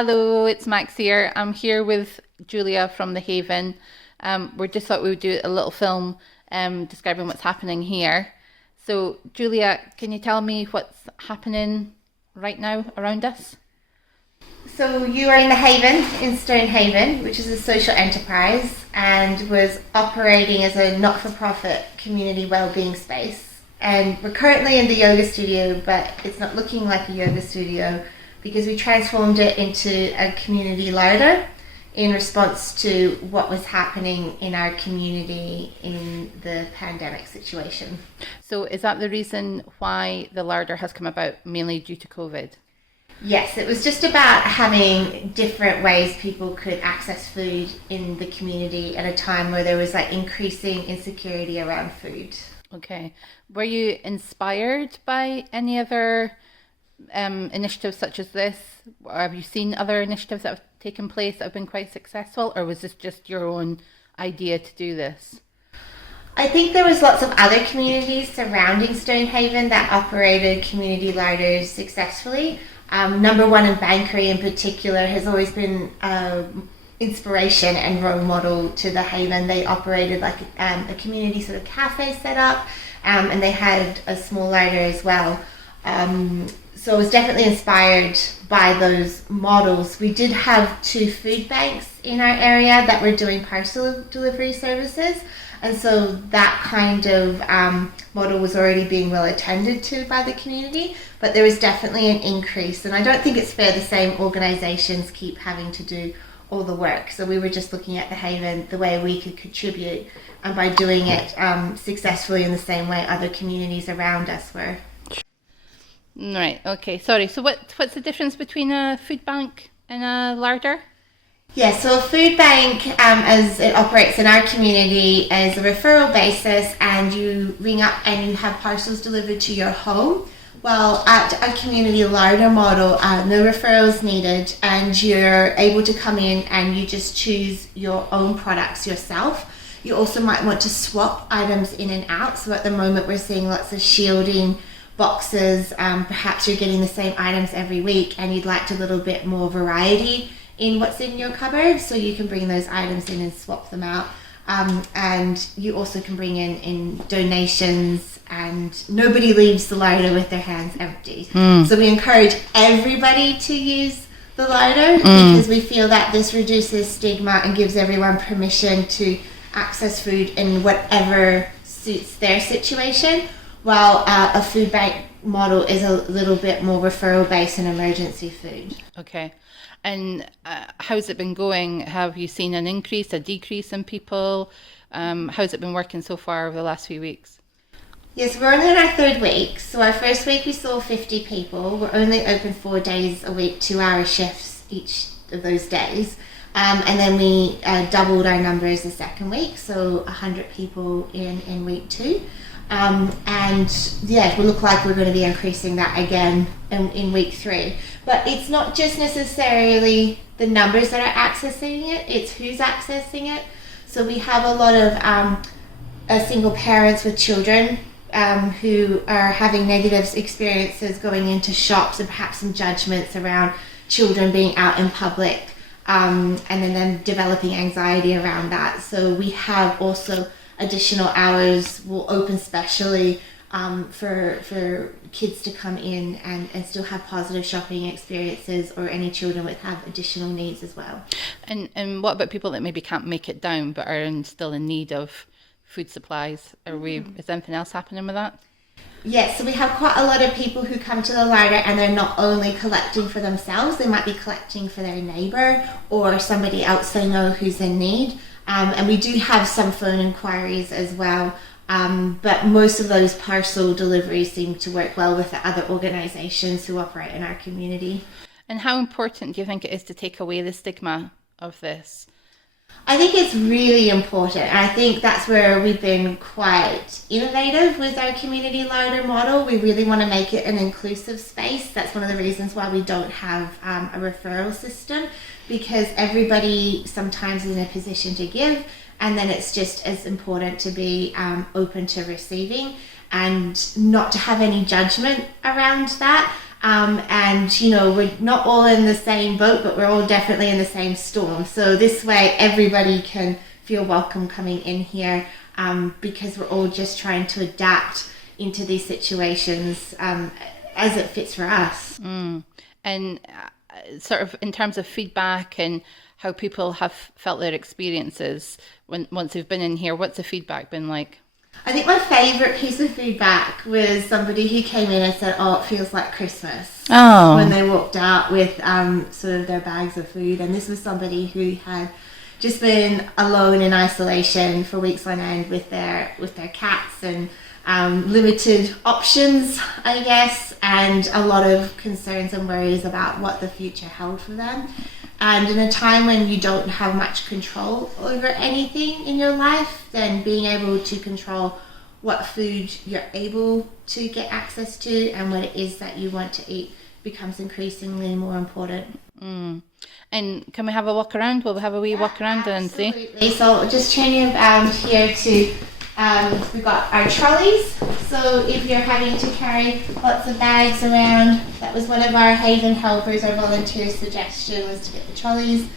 Hello, it's Max here. I'm here with Julia from the Haven. We just thought we would do a little film describing what's happening here. So, Julia, can you tell me what's happening right now around us? So you are in the Haven, in Stonehaven, which is a social enterprise and was operating as a not-for-profit community wellbeing space. And we're currently in the yoga studio, but it's not looking like a yoga studio because we transformed it into a community larder in response to what was happening in our community in the pandemic situation. So, is that the reason why the larder has come about, mainly due to COVID? Yes, it was just about having different ways people could access food in the community at a time where there was like increasing insecurity around food. Okay. Were you inspired by any other initiatives such as this? Or have you seen other initiatives that have taken place that have been quite successful, or was this just your own idea to do this? I think there was lots of other communities surrounding Stonehaven that operated community larders successfully. Number One in Bankery in particular has always been inspiration and role model to the Haven. They operated like a community sort of cafe set up, and they had a small larder as well. So I was definitely inspired by those models. We did have two food banks in our area that were doing parcel delivery services. And so that kind of model was already being well attended to by the community, but there was definitely an increase. And I don't think it's fair the same organisations keep having to do all the work. So we were just looking at the Haven, the way we could contribute, and by doing it successfully in the same way other communities around us were. Right, okay, sorry. So what's the difference between a food bank and a larder? Yeah, so a food bank, as it operates in our community, is a referral basis, and you ring up and you have parcels delivered to your home. Well, at a community larder model, no referrals needed, and you're able to come in and you just choose your own products yourself. You also might want to swap items in and out. So at the moment, we're seeing lots of shielding boxes. Perhaps you're getting the same items every week, and you'd like a little bit more variety in what's in your cupboard, so you can bring those items in and swap them out. And you also can bring in donations, and nobody leaves the larder with their hands empty. So we encourage everybody to use the larder because we feel that this reduces stigma and gives everyone permission to access food in whatever suits their situation, while a food bank model is a little bit more referral based and emergency food. Okay. And how's it been going? Have you seen an increase, a decrease in people? How's it been working so far over the last few weeks? Yes, we're only in our third week. So our first week we saw 50 people. We're only open 4 days a week, 2-hour shifts each of those days. And then we doubled our numbers the second week, so 100 people in week 2. And yeah, we look like we're going to be increasing that again in week 3. But it's not just necessarily the numbers that are accessing it, it's who's accessing it. So we have a lot of single parents with children who are having negative experiences going into shops, and perhaps some judgments around children being out in public, and then them developing anxiety around that. So we have also additional hours will open specially for kids to come in and still have positive shopping experiences, or any children would have additional needs as well. And what about people that maybe can't make it down but are still in need of food supplies? Is anything else happening with that? Yes, so we have quite a lot of people who come to the larder, and they're not only collecting for themselves, they might be collecting for their neighbour or somebody else they know who's in need. And we do have some phone inquiries as well, but most of those parcel deliveries seem to work well with the other organisations who operate in our community. And how important do you think it is to take away the stigma of this? I think it's really important. And I think that's where we've been quite innovative with our community larder model. We really want to make it an inclusive space. That's one of the reasons why we don't have a referral system, because everybody sometimes is in a position to give, and then it's just as important to be open to receiving and not to have any judgment around that. And, you know, we're not all in the same boat, but we're all definitely in the same storm. So this way, everybody can feel welcome coming in here, because we're all just trying to adapt into these situations as it fits for us. And sort of in terms of feedback and how people have felt their experiences once they've been in here, what's the feedback been like? I think my favourite piece of feedback was somebody who came in and said, "Oh, it feels like Christmas." Oh. When they walked out with sort of their bags of food. And this was somebody who had just been alone in isolation for weeks on end with their cats, and limited options, I guess, and a lot of concerns and worries about what the future held for them. And in a time when you don't have much control over anything in your life, then being able to control what food you're able to get access to and what it is that you want to eat becomes increasingly more important. And can we have a walk around? Will we have a wee walk around and see? Absolutely. So I'll just turn you here to, we've got our trolleys. So if you're having to carry lots of bags around, that was one of our Haven helpers, our volunteer suggestion was to get the trolleys.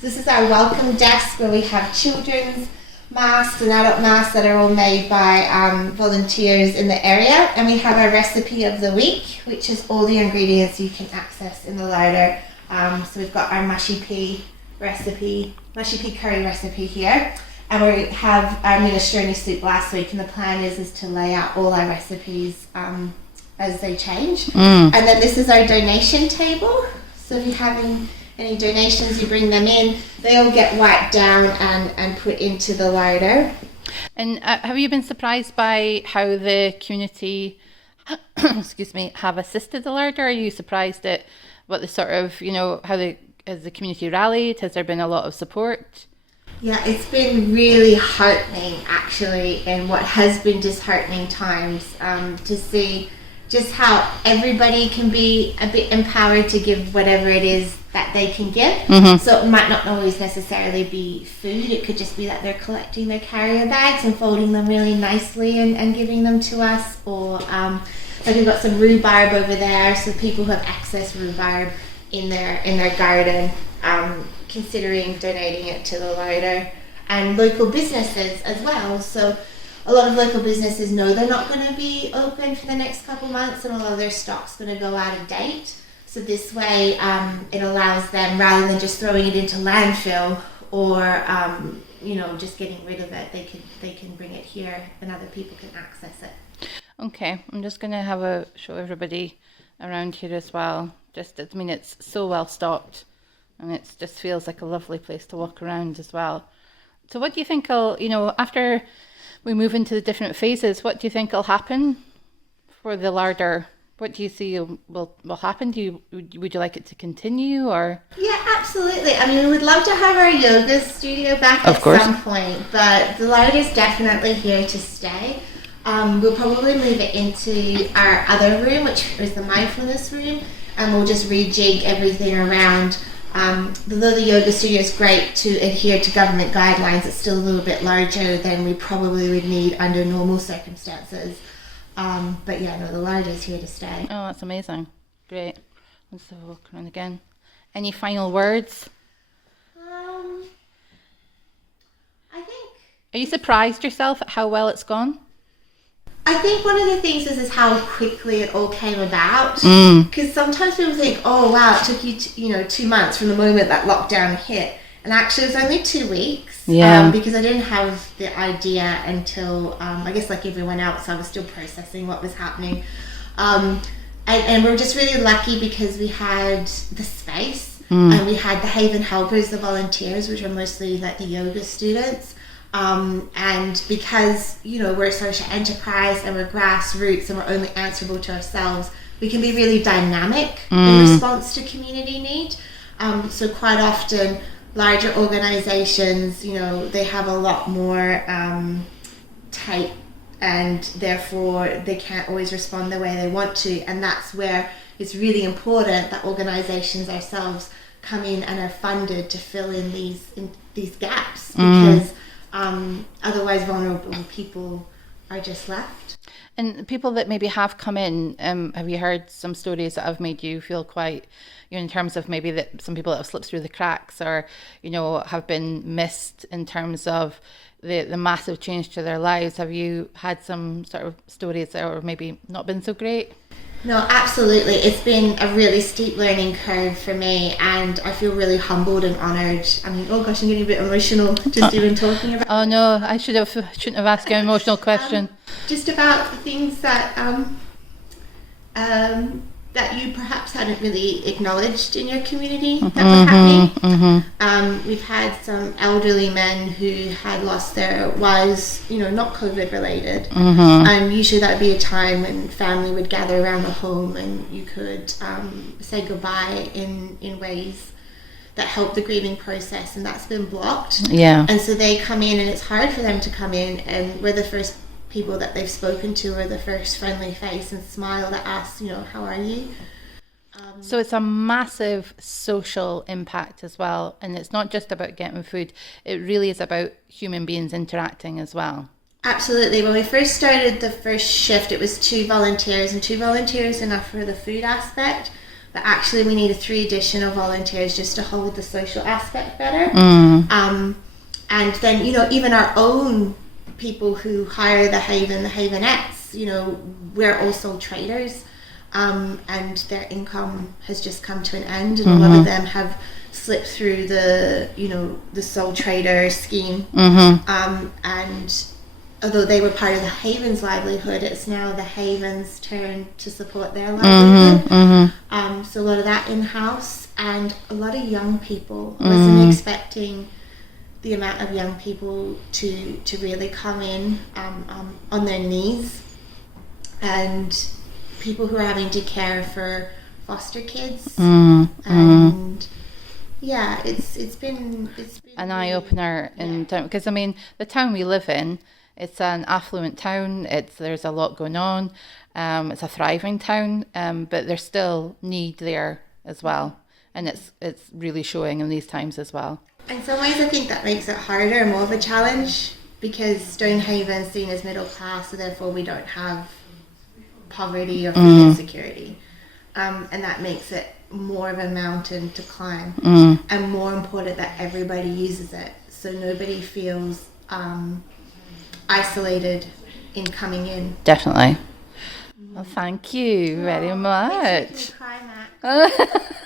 This is our welcome desk where we have children's masks and adult masks that are all made by volunteers in the area. And we have our recipe of the week, which is all the ingredients you can access in the larder. So we've got our mushy pea curry recipe here. And we have our minestrone soup last week, and the plan is to lay out all our recipes as they change. And then this is our donation table. So if you're having any donations, you bring them in. They all get wiped down and put into the larder. And have you been surprised by how the community, excuse me, have assisted the larder? Are you surprised at what the sort of, you know, has the community rallied? Has there been a lot of support? Yeah, it's been really heartening, actually, in what has been disheartening times, to see just how everybody can be a bit empowered to give whatever it is that they can give. So it might not always necessarily be food. It could just be that they're collecting their carrier bags and folding them really nicely and giving them to us. Or like we've got some rhubarb over there, so people who have excess rhubarb in their garden, considering donating it to the larder, and local businesses as well. So a lot of local businesses know they're not going to be open for the next couple months, and a lot of their stock's going to go out of date. So this way, it allows them, rather than just throwing it into landfill or just getting rid of it, they can bring it here and other people can access it. Okay, I'm just going to show everybody around here as well. It's so well stocked, and it just feels like a lovely place to walk around as well. So what do you think after we move into the different phases, what do you think will happen for the larder? What do you see will happen? Would you like it to continue, or? Yeah, absolutely. I mean, we would love to have our yoga studio back at some point, but the larder is definitely here to stay. We'll probably move it into our other room, which is the mindfulness room, and we'll just rejig everything around. Although the yoga studio is great to adhere to government guidelines, it's still a little bit larger than we probably would need under normal circumstances. But yeah, no, the larder is here to stay. Oh, that's amazing. Great. Let's have a walk around again. Any final words? I think... Are you surprised yourself at how well it's gone? I think one of the things is how quickly it all came about. Because sometimes people think, oh wow, it took you 2 months from the moment that lockdown hit. And actually it was only 2 weeks. Yeah. Because I didn't have the idea until, I guess like everyone else, I was still processing what was happening. And we're just really lucky because we had the space and we had the Haven helpers, the volunteers, which are mostly like the yoga students. And because, we're a social enterprise and we're grassroots and we're only answerable to ourselves, we can be really dynamic in response to community need. So quite often, larger organizations, they have a lot more tape, and therefore they can't always respond the way they want to. And that's where it's really important that organizations ourselves come in and are funded to fill in these gaps, because otherwise vulnerable people are just left. And people that maybe have come in, have you heard some stories that have made you feel quite, in terms of maybe that some people that have slipped through the cracks, or, have been missed in terms of the massive change to their lives? Have you had some sort of stories that have maybe not been so great? No, absolutely. It's been a really steep learning curve for me, and I feel really humbled and honoured. I mean, oh gosh, I'm getting a bit emotional just even talking about. Oh no, I shouldn't have asked you an emotional question. Just about the things that you perhaps hadn't really acknowledged in your community that were happening. We've had some elderly men who had lost their wives, not COVID related. And usually that would be a time when family would gather around the home and you could say goodbye in ways that help the grieving process, and that's been blocked. Yeah. And so they come in, and it's hard for them to come in, and we're the first people that they've spoken to, or the first friendly face and smile that asks, how are you? So it's a massive social impact as well, and it's not just about getting food, it really is about human beings interacting as well. Absolutely. When we first started the first shift, it was 2 volunteers, and 2 volunteers enough for the food aspect, but actually we needed 3 additional volunteers just to hold the social aspect better. And then, even our own people who hire the Havenettes, we're also traders, and their income has just come to an end, and a lot of them have slipped through the sole trader scheme. And although they were part of the Haven's livelihood, it's now the Haven's turn to support their livelihood. So a lot of that in-house, and a lot of young people. I wasn't expecting the amount of young people to really come in on their knees, and people who are having to care for foster kids. And yeah, it's been an eye opener in town, because the town we live in, it's an affluent town. There's a lot going on. It's a thriving town, but there's still need there as well, and it's really showing in these times as well. In some ways, I think that makes it harder and more of a challenge, because Stonehaven is seen as middle class, so therefore we don't have poverty or food insecurity, and that makes it more of a mountain to climb, and more important that everybody uses it, so nobody feels isolated in coming in. Definitely. Well, thank you very much. Makes me cry, Matt.